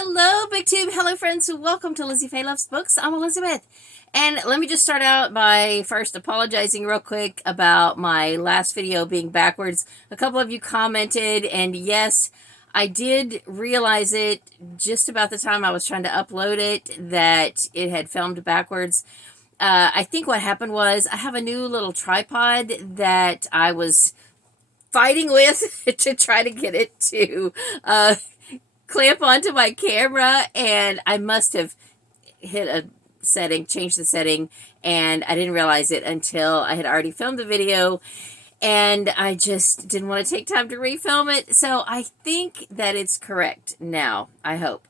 Hello, BookTube. Hello, friends. Welcome to Lizziefaye Loves Books. I'm Elizabeth. And let me just start out by first apologizing real quick about my last video being backwards. A couple of you commented, and yes, I did realize it just about the time I was trying to upload it that it had filmed backwards. I think what happened was I have a new little tripod that I was fighting with to try to get it to clamp onto my camera, and I must have hit a setting, changed the setting, and I didn't realize it until I had already filmed the video, and I just didn't want to take time to refilm it. So I think that it's correct now, I hope.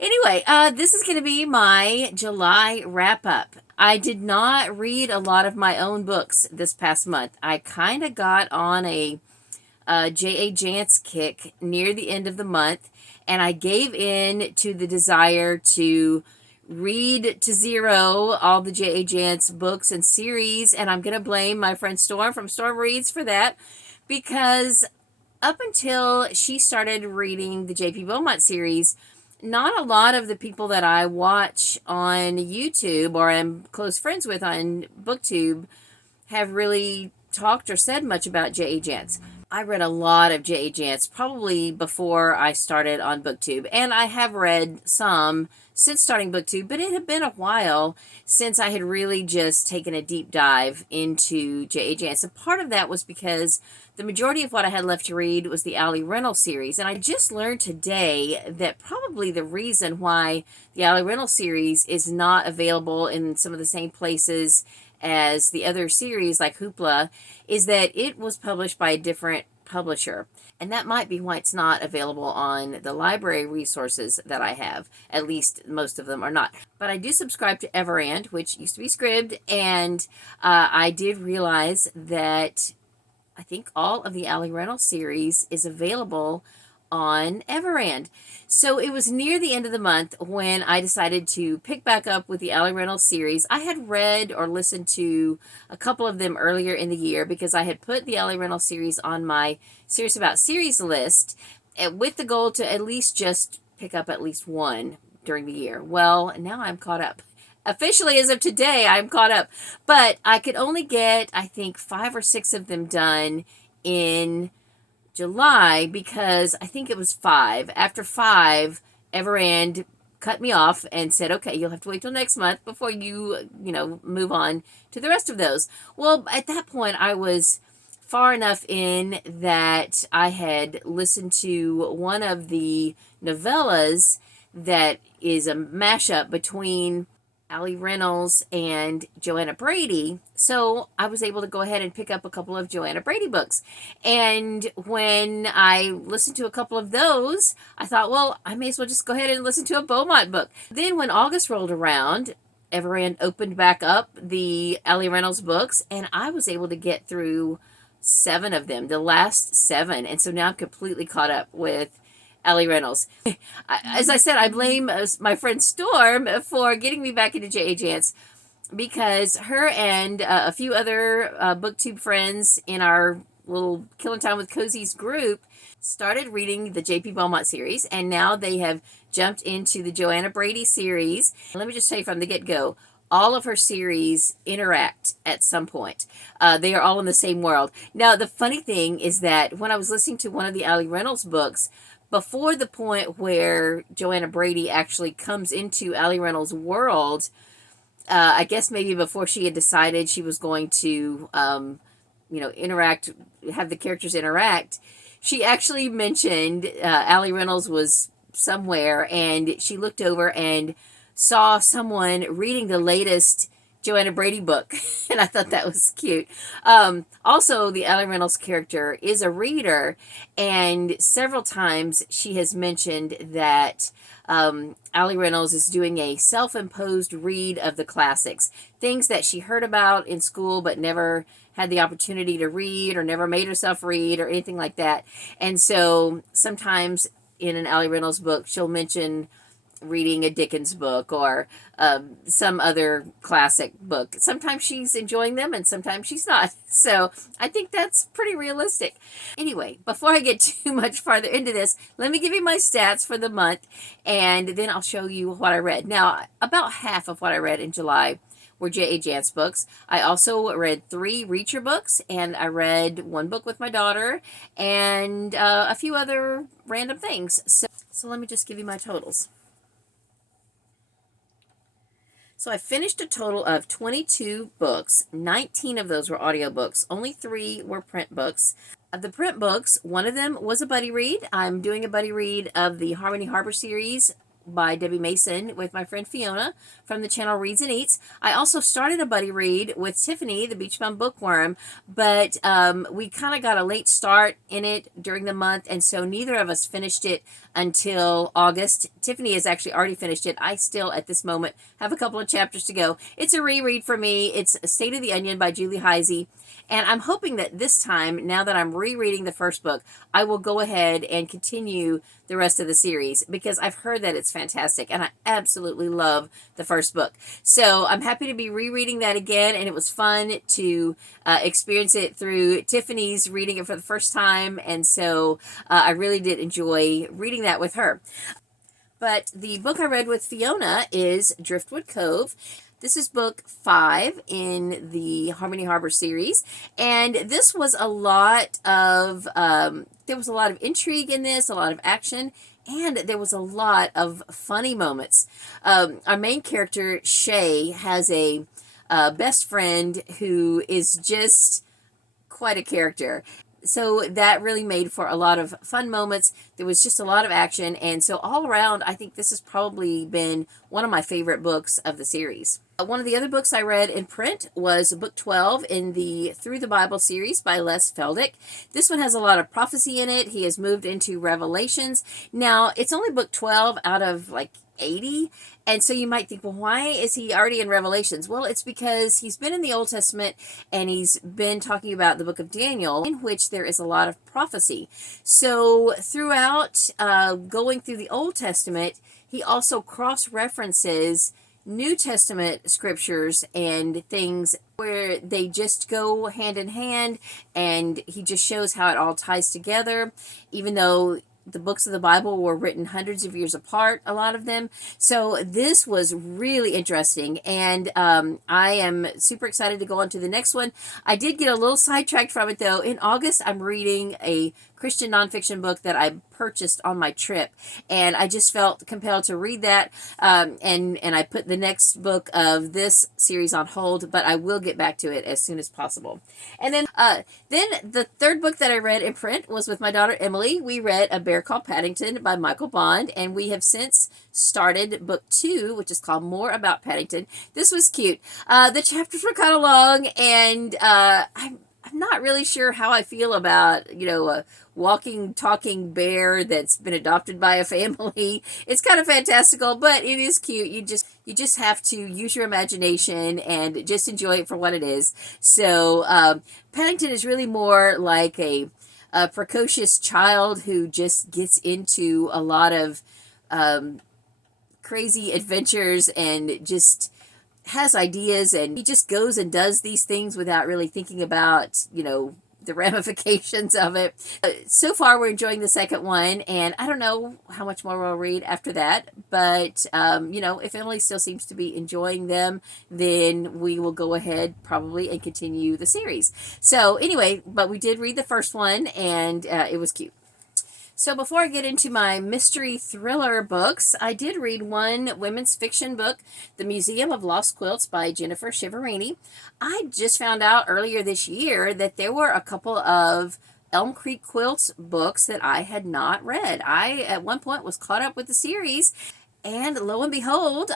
Anyway, this is going to be my July wrap-up. I did not read a lot of my own books this past month. I kind of got on a J.A. Jance kick near the end of the month, and I gave in to the desire to read to zero all the J.A. Jance books and series, and I'm going to blame my friend Storm from StormReads for that, because up until she started reading the J.P. Beaumont series, not a lot of the people that I watch on YouTube or am close friends with on BookTube have really talked or said much about J.A. Jance. I read a lot of J.A. Jance probably before I started on BookTube, and I have read some since starting BookTube, but it had been a while since I had really just taken a deep dive into J.A. Jance. And part of that was because the majority of what I had left to read was the Ali Reynolds series, and I just learned today that probably the reason why the Ali Reynolds series is not available in some of the same places as the other series like Hoopla is that it was published by a different publisher, and that might be why it's not available on the library resources that I have. At least most of them are not, but I do subscribe to Everand, which used to be Scribd, and I did realize that I think all of the Ali Reynolds series is available on Everand. So it was near the end of the month when I decided to pick back up with the Ali Reynolds series. I had read or listened to a couple of them earlier in the year because I had put the Ali Reynolds series on my Serious About Series list with the goal to at least just pick up at least one during the year. Well, now I'm caught up. Officially, as of today, I'm caught up. But I could only get, I think, 5 or 6 of them done in July, because I think it was 5. After 5, Everand cut me off and said, okay, you'll have to wait till next month before you move on to the rest of those. Well, at that point, I was far enough in that I had listened to one of the novellas that is a mashup between Ali Reynolds and Joanna Brady, so I was able to go ahead and pick up a couple of Joanna Brady books. And when I listened to a couple of those, I thought, well, I may as well just go ahead and listen to a Beaumont book. Then when August rolled around, Everand opened back up the Ali Reynolds books, and I was able to get through 7 of them, the last 7, and so now I'm completely caught up with Ali Reynolds. As I said, I blame my friend Storm for getting me back into J.A. Jance, because her and a few other BookTube friends in our little Killing Time with Cozies group started reading the J.P. Beaumont series, and now they have jumped into the Joanna Brady series. Let me just say from the get-go, all of her series interact at some point. They are all in the same world. Now, the funny thing is that when I was listening to one of the Ali Reynolds books, before the point where Joanna Brady actually comes into Ali Reynolds' world, I guess maybe before she had decided she was going to, interact, have the characters interact, she actually mentioned Ali Reynolds was somewhere, and she looked over and saw someone reading the latest Joanna Brady book, and I thought that was cute. Also, the Ali Reynolds character is a reader, and several times she has mentioned that Ali Reynolds is doing a self-imposed read of the classics, things that she heard about in school but never had the opportunity to read or never made herself read or anything like that. And so sometimes in an Ali Reynolds book, she'll mention reading a Dickens book or some other classic book. Sometimes she's enjoying them and sometimes she's not. So I think that's pretty realistic. Anyway, before I get too much farther into this, let me give you my stats for the month and then I'll show you what I read. Now, about half of what I read in July were J.A. Jance books. I also read 3 Reacher books, and I read 1 book with my daughter, and a few other random things. So let me just give you my totals. So I finished a total of 22 books. 19 of those were audiobooks. Only 3 were print books. Of the print books, one of them was a buddy read. I'm doing a buddy read of the Harmony Harbor series by Debbie Mason with my friend Fiona from the channel Reads and Eats. I also started a buddy read with Tiffany, the Beach Bum Bookworm, but we kind of got a late start in it during the month, and so neither of us finished it until August. Tiffany has actually already finished it. I still, at this moment, have a couple of chapters to go. It's a reread for me. It's State of the Onion by Julie Heisey. And I'm hoping that this time, now that I'm rereading the first book, I will go ahead and continue the rest of the series because I've heard that it's fantastic and I absolutely love the first book. So I'm happy to be rereading that again, and it was fun to experience it through Tiffany's reading it for the first time, and so I really did enjoy reading that with her. But the book I read with Fiona is Driftwood Cove. This is book 5 in the Harmony Harbor series, and this was a lot of, there was a lot of intrigue in this, a lot of action, and there was a lot of funny moments. Our main character, Shay, has a best friend who is just quite a character. So that really made for a lot of fun moments. There was just a lot of action, and so all around, I think this has probably been one of my favorite books of the series. One of the other books I read in print was book 12 in the Through the Bible series by Les Feldick. This one has a lot of prophecy in it. He has moved into Revelations. Now, it's only book 12 out of like 80, and so you might think, well, why is he already in Revelations? Well, it's because he's been in the Old Testament and he's been talking about the book of Daniel, in which there is a lot of prophecy. So throughout going through the Old Testament, he also cross-references New Testament scriptures and things where they just go hand in hand, and he just shows how it all ties together, even though the books of the Bible were written hundreds of years apart, a lot of them. So this was really interesting, and I am super excited to go on to the next one. I did get a little sidetracked from it, though. In August, I'm reading a Christian nonfiction book that I purchased on my trip, and I just felt compelled to read that, and I put the next book of this series on hold, but I will get back to it as soon as possible. And then the third book that I read in print was with my daughter Emily. We read A Bear Called Paddington by Michael Bond, and we have since started book 2, which is called More About Paddington. This was cute. The chapters were kind of long, and I'm not really sure how I feel about, a walking, talking bear that's been adopted by a family. It's kind of fantastical, but it is cute. You just have to use your imagination and just enjoy it for what it is. So Paddington is really more like a precocious child who just gets into a lot of crazy adventures and just has ideas, and he just goes and does these things without really thinking about, the ramifications of it. So far, we're enjoying the second one, and I don't know how much more we'll read after that, but, if Emily still seems to be enjoying them, then we will go ahead probably and continue the series. So anyway, but we did read the first one, and it was cute. So before I get into my mystery thriller books, I did read one women's fiction book, The Museum of Lost Quilts by Jennifer Shiverini. I just found out earlier this year that there were a couple of Elm Creek Quilts books that I had not read. I, at one point, was caught up with the series, and lo and behold,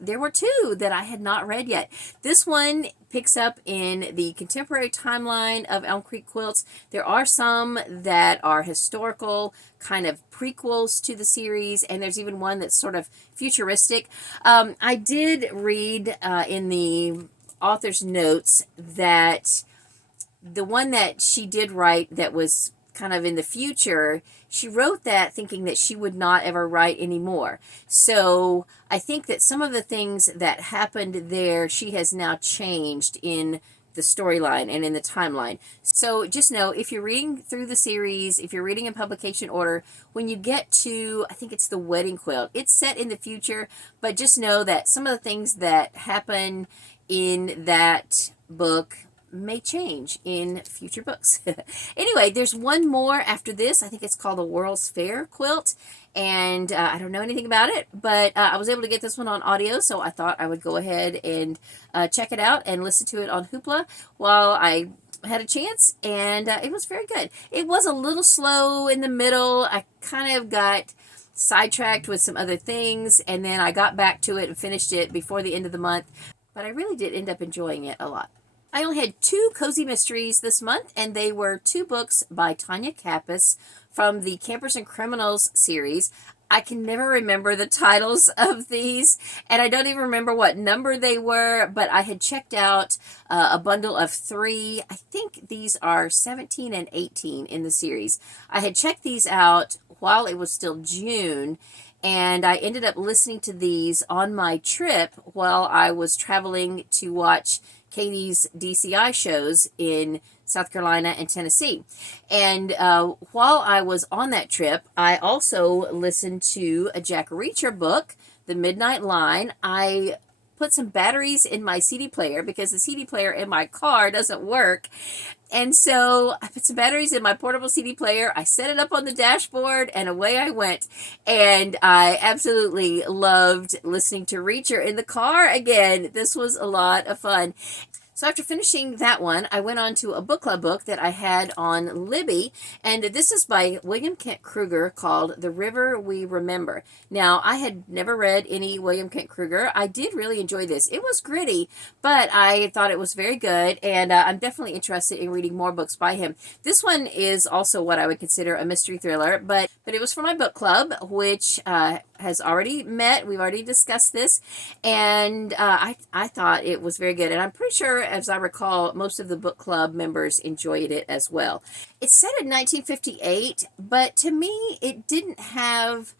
there were 2 that I had not read yet. This one picks up in the contemporary timeline of Elm Creek Quilts. There are some that are historical, kind of prequels to the series, and there's even one that's sort of futuristic. I did read in the author's notes that the one that she did write that was kind of in the future, she wrote that thinking that she would not ever write anymore. So I think that some of the things that happened there, she has now changed in the storyline and in the timeline. So just know, if you're reading through the series, if you're reading in publication order, when you get to, I think it's the wedding quilt, it's set in the future, but just know that some of the things that happen in that book may change in future books. Anyway, there's one more after this. I think it's called the World's Fair quilt, and I don't know anything about it, but I was able to get this one on audio, so I thought I would go ahead and check it out and listen to it on Hoopla while I had a chance, and it was very good. It was a little slow in the middle. I kind of got sidetracked with some other things, and then I got back to it and finished it before the end of the month, but I really did end up enjoying it a lot. I only had 2 cozy mysteries this month, and they were 2 books by Tanya Kappas from the Campers and Criminals series. I can never remember the titles of these, and I don't even remember what number they were, but I had checked out a bundle of 3. I think these are 17 and 18 in the series. I had checked these out while it was still June, and I ended up listening to these on my trip while I was traveling to watch Katie's DCI shows in South Carolina and Tennessee. And while I was on that trip, I also listened to a Jack Reacher book, The Midnight Line. I put some batteries in my CD player because the CD player in my car doesn't work. And so I put some batteries in my portable CD player. I set it up on the dashboard, and away I went. And I absolutely loved listening to Reacher in the car again. This was a lot of fun. So after finishing that one, I went on to a book club book that I had on Libby, and this is by William Kent Kruger called The River We Remember. Now, I had never read any William Kent Kruger. I did really enjoy this. It was gritty, but I thought it was very good, and I'm definitely interested in reading more books by him. This one is also what I would consider a mystery thriller, but it was for my book club, which has already met. We've already discussed this, and I thought it was very good, and I'm pretty sure, as I recall, most of the book club members enjoyed it as well. It's set in 1958, but to me, it didn't have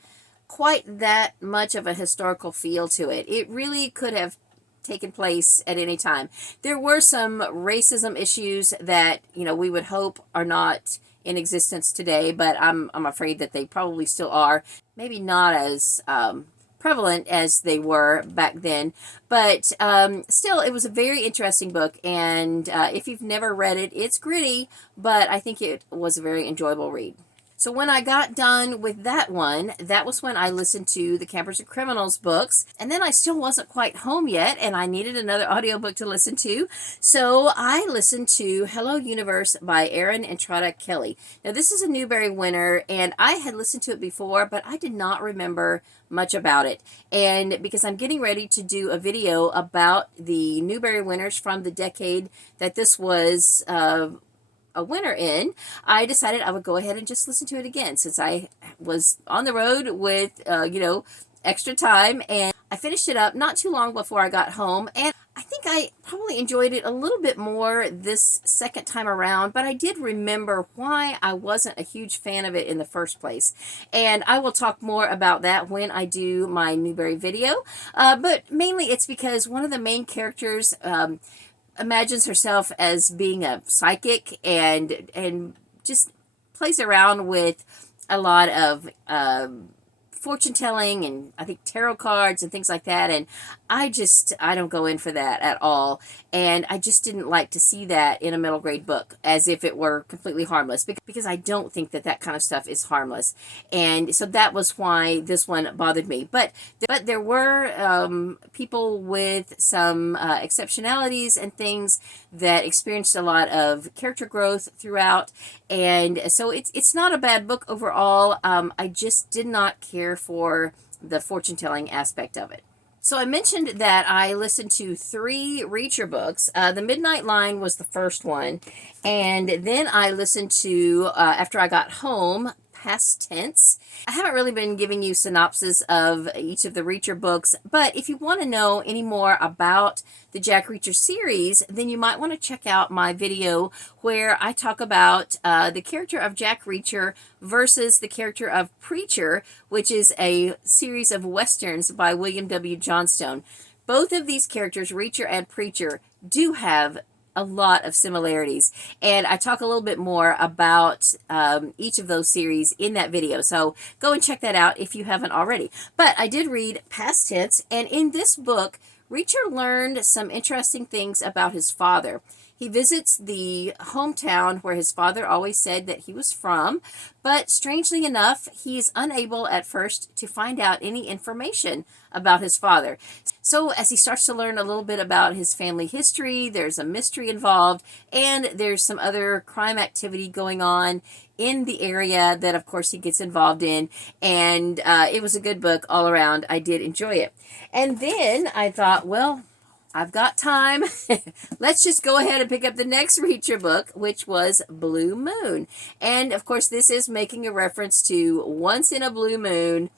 quite that much of a historical feel to it. It really could have taken place at any time. There were some racism issues that, we would hope are not in existence today, but I'm afraid that they probably still are. Maybe not as prevalent as they were back then, but still, it was a very interesting book, and if you've never read it, it's gritty, but I think it was a very enjoyable read. So when I got done with that one, that was when I listened to the Campers and Criminals books, and then I still wasn't quite home yet, and I needed another audiobook to listen to, so I listened to Hello Universe by Erin Entrada Kelly. Now, this is a Newbery winner, and I had listened to it before, but I did not remember much about it, and because I'm getting ready to do a video about the Newbery winners from the decade that this was a winner in, I decided I would go ahead and just listen to it again since I was on the road with, extra time, and I finished it up not too long before I got home, and I think I probably enjoyed it a little bit more this second time around, but I did remember why I wasn't a huge fan of it in the first place, and I will talk more about that when I do my Newbery video, but mainly it's because one of the main characters imagines herself as being a psychic and just plays around with a lot of fortune telling and I think tarot cards and things like that, and I don't go in for that at all, and I just didn't like to see that in a middle grade book as if it were completely harmless, because I don't think that kind of stuff is harmless, and so that was why this one bothered me. But there were people with some exceptionalities and things that experienced a lot of character growth throughout, and so it's not a bad book overall. I just did not care for the fortune-telling aspect of it. So I mentioned that I listened to 3 Reacher books. The Midnight Line was the first one, and then I listened to, after I got home, past tense. I haven't really been giving you synopsis of each of the Reacher books, but if you want to know any more about the Jack Reacher series, then you might want to check out my video where I talk about the character of Jack Reacher versus the character of Preacher, which is a series of westerns by William W. Johnstone. Both of these characters, Reacher and Preacher, do have a lot of similarities, and I talk a little bit more about each of those series in that video, so go and check that out if you haven't already. But I did read past tense, and in this book, Reacher learned some interesting things about his father. He visits the hometown where his father always said that he was from, but strangely enough, he is unable at first to find out any information about his father. So as he starts to learn a little bit about his family history, there's a mystery involved, and there's some other crime activity going on in the area that, of course, he gets involved in. And it was a good book all around. I did enjoy it. And then I thought, well, I've got time. Let's just go ahead and pick up the next Reacher book, which was Blue Moon. And, of course, this is making a reference to once in a blue moon.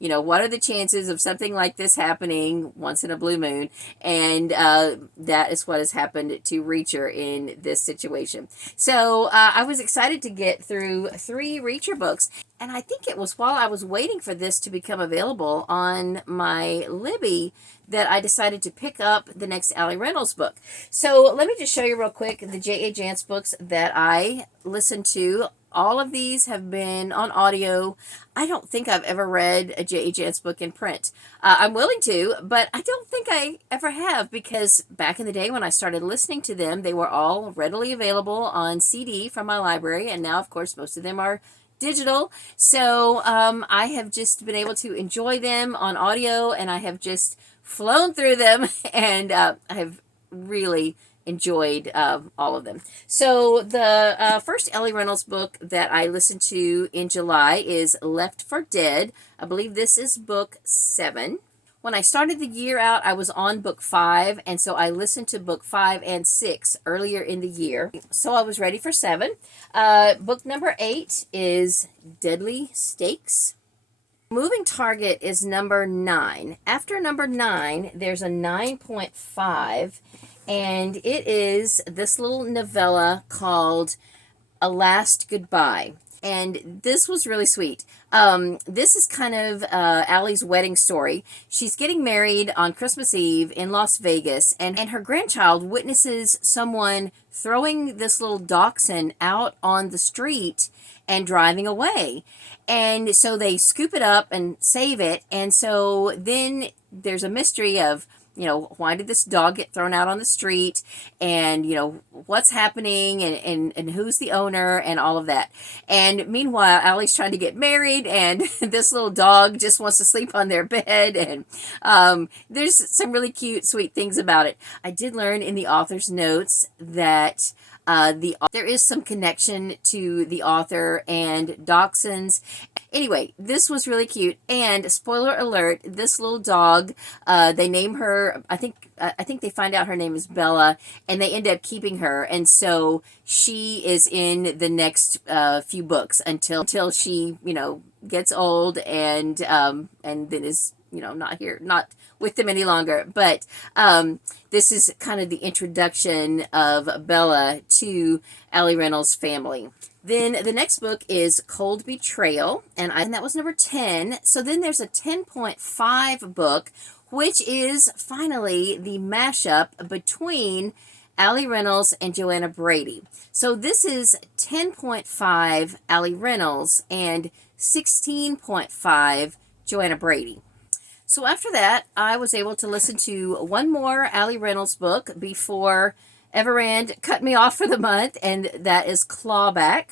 You know, what are the chances of something like this happening once in a blue moon? And that is what has happened to Reacher in this situation. So I was excited to get through 3 Reacher books. And I think it was while I was waiting for this to become available on my Libby that I decided to pick up the next Allie Reynolds book. So let me just show you real quick the J.A. Jance books that I listened to. All of these have been on audio. I don't think I've ever read a J.A. Jance book in print. I'm willing to, but I don't think I ever have, because back in the day when I started listening to them, they were all readily available on CD from my library, and now, of course, most of them are digital. So I have just been able to enjoy them on audio, and I have just flown through them, and I have really enjoyed all of them. So the first Allie Reynolds book that I listened to in July is Left for Dead. I believe this is book 7. When I started the year out, I was on book 5, and so I listened to book 5 and 6 earlier in the year. So I was ready for 7. Book number 8 is Deadly Stakes. Moving target is number 9. After number 9, there's a 9.5, and it is this little novella called A Last Goodbye. And this was really sweet. This is kind of Allie's wedding story. She's getting married on Christmas Eve in Las Vegas, and her grandchild witnesses someone throwing this little dachshund out on the street and driving away. And so they scoop it up and save it. And so then there's a mystery of, you know, why did this dog get thrown out on the street, and, you know, what's happening, and who's the owner, and all of that. And meanwhile, Allie's trying to get married, and this little dog just wants to sleep on their bed, and there's some really cute, sweet things about it. I did learn in the author's notes that there is some connection to the author and dachshunds. Anyway, this was really cute. And spoiler alert, this little dog, they name her, I think they find out her name is Bella, and they end up keeping her. And so she is in the next few books until she, you know, gets old and then is, you know, not with them any longer. But this is kind of the introduction of Bella to Allie Reynolds' family. Then the next book is Cold Betrayal, and that was number 10. So then there's a 10.5 book, which is finally the mashup between Allie Reynolds and Joanna Brady. So this is 10.5 Allie Reynolds and 16.5 Joanna Brady. So after that, I was able to listen to one more Allie Reynolds book before Everand cut me off for the month, and that is Clawback.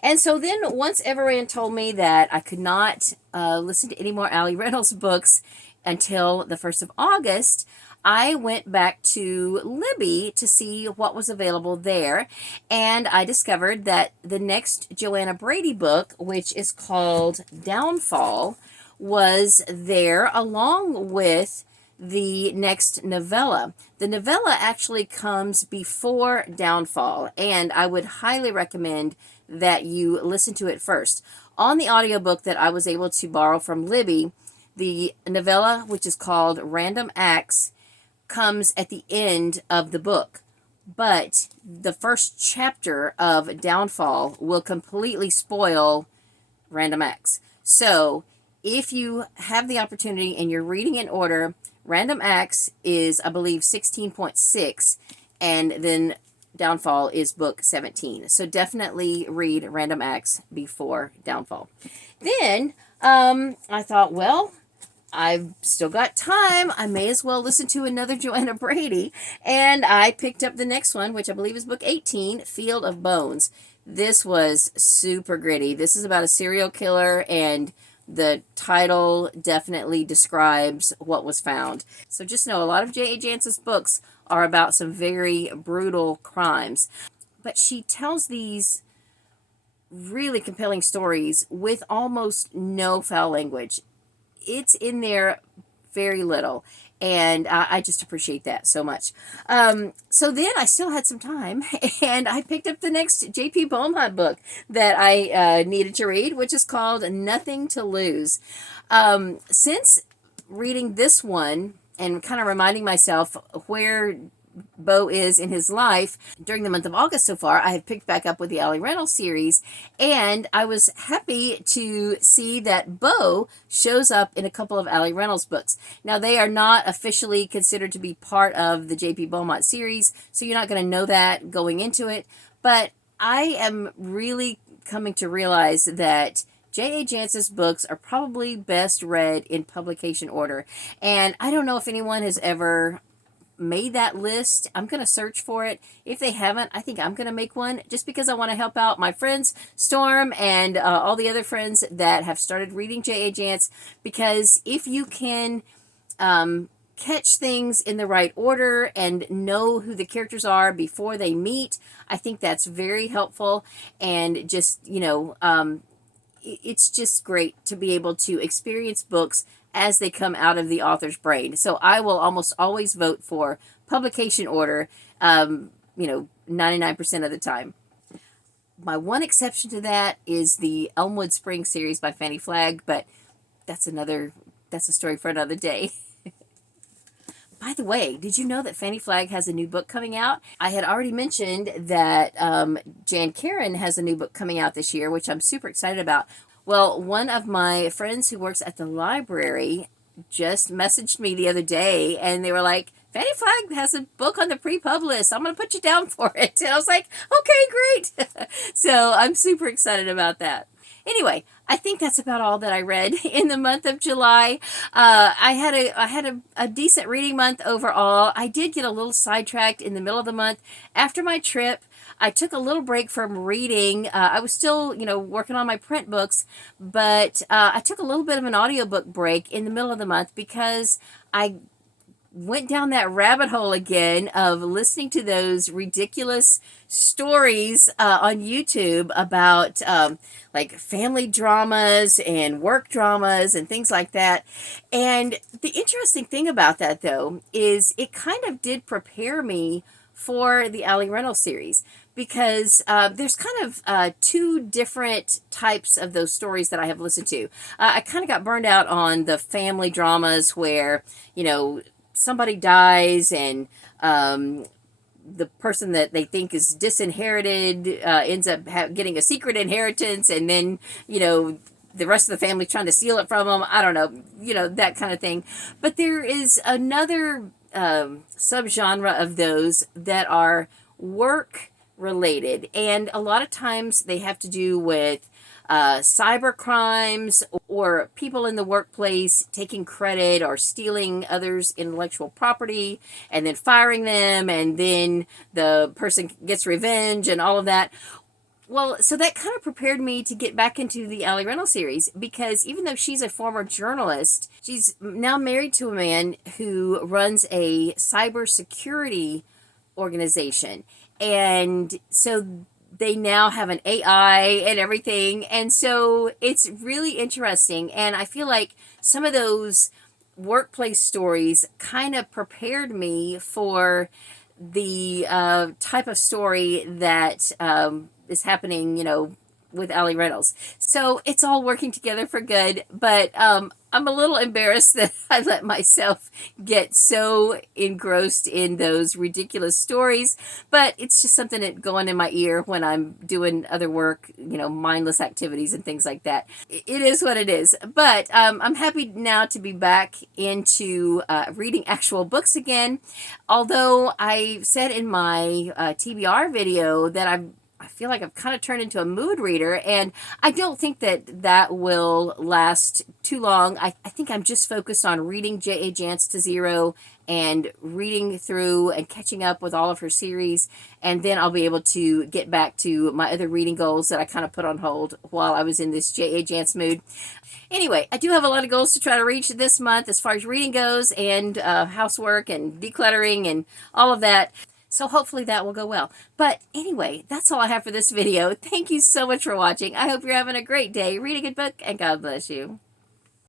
And so then once Everand told me that I could not listen to any more Allie Reynolds books until the 1st of August, I went back to Libby to see what was available there, and I discovered that the next Joanna Brady book, which is called Downfall, was there along with the next novella. The novella actually comes before Downfall, and I would highly recommend that you listen to it first. on the audiobook that I was able to borrow from Libby, the novella, which is called Random Acts, comes at the end of the book. But the first chapter of Downfall will completely spoil Random Acts. So if you have the opportunity and you're reading in order, Random Acts is, I believe, 16.6, and then Downfall is book 17. So definitely read Random Acts before Downfall. Then I thought, well, I've still got time. I may as well listen to another Joanna Brady. And I picked up the next one, which I believe is book 18, Field of Bones. This was super gritty. This is about a serial killer, and the title definitely describes what was found. So just know a lot of J.A. Jance's books are about some very brutal crimes. But she tells these really compelling stories with almost no foul language. It's in there very little, and I just appreciate that so much. So then I still had some time, and I picked up the next J.P. Beaumont book that I needed to read, which is called Nothing to Lose. Since reading this one and kind of reminding myself where Beau is in his life during the month of August so far, I have picked back up with the Ali Reynolds series, and I was happy to see that Beau shows up in a couple of Ali Reynolds books. Now, they are not officially considered to be part of the J.P. Beaumont series, so you're not going to know that going into it, but I am really coming to realize that J.A. Jance's books are probably best read in publication order, and I don't know if anyone has ever made that list. I'm going to search for it. If they haven't, I think I'm going to make one, just because I want to help out my friends Storm and all the other friends that have started reading J.A. Jance, because if you can catch things in the right order and know who the characters are before they meet, I think that's very helpful. And just, it's just great to be able to experience books as they come out of the author's brain. So I will almost always vote for publication order, 99% of the time. My one exception to that is the Elmwood Spring series by Fannie Flagg, but that's a story for another day. By the way, did you know that Fannie Flagg has a new book coming out? I had already mentioned that Jan Karen has a new book coming out this year, which I'm super excited about. Well, one of my friends who works at the library just messaged me the other day, and they were like, Fannie Flagg has a book on the pre-publish. I'm going to put you down for it. And I was like, okay, great. So I'm super excited about that. Anyway, I think that's about all that I read in the month of July. I had a decent reading month overall. I did get a little sidetracked in the middle of the month. After my trip, I took a little break from reading. I was still, working on my print books, but I took a little bit of an audiobook break in the middle of the month because I went down that rabbit hole again of listening to those ridiculous stories on YouTube about like family dramas and work dramas and things like that. And the interesting thing about that, though, is it kind of did prepare me for the Ali Reynolds series, because there's kind of two different types of those stories that I have listened to. I kind of got burned out on the family dramas where, somebody dies and the person that they think is disinherited ends up getting a secret inheritance, and then, the rest of the family trying to steal it from them. I don't know, that kind of thing. But there is another subgenre of those that are work related, and a lot of times they have to do with cyber crimes or people in the workplace taking credit or stealing others' intellectual property and then firing them, and then the person gets revenge and all of that. Well, so that kind of prepared me to get back into the Ali Reynolds series, because even though she's a former journalist, she's now married to a man who runs a cybersecurity organization. And so they now have an AI and everything. And so it's really interesting. And I feel like some of those workplace stories kind of prepared me for the type of story that is happening, with Allie Reynolds. So it's all working together for good, but I'm a little embarrassed that I let myself get so engrossed in those ridiculous stories, but it's just something that going in my ear when I'm doing other work, you know, mindless activities and things like that. It is what it is, but I'm happy now to be back into reading actual books again, although I said in my TBR video that I feel like I've kind of turned into a mood reader, and I don't think that that will last too long. I think I'm just focused on reading J.A. Jance to zero and reading through and catching up with all of her series, and then I'll be able to get back to my other reading goals that I kind of put on hold while I was in this J.A. Jance mood. Anyway, I do have a lot of goals to try to reach this month as far as reading goes, and housework and decluttering and all of that. So hopefully that will go well. But anyway, that's all I have for this video. Thank you so much for watching. I hope you're having a great day. Read a good book, and God bless you.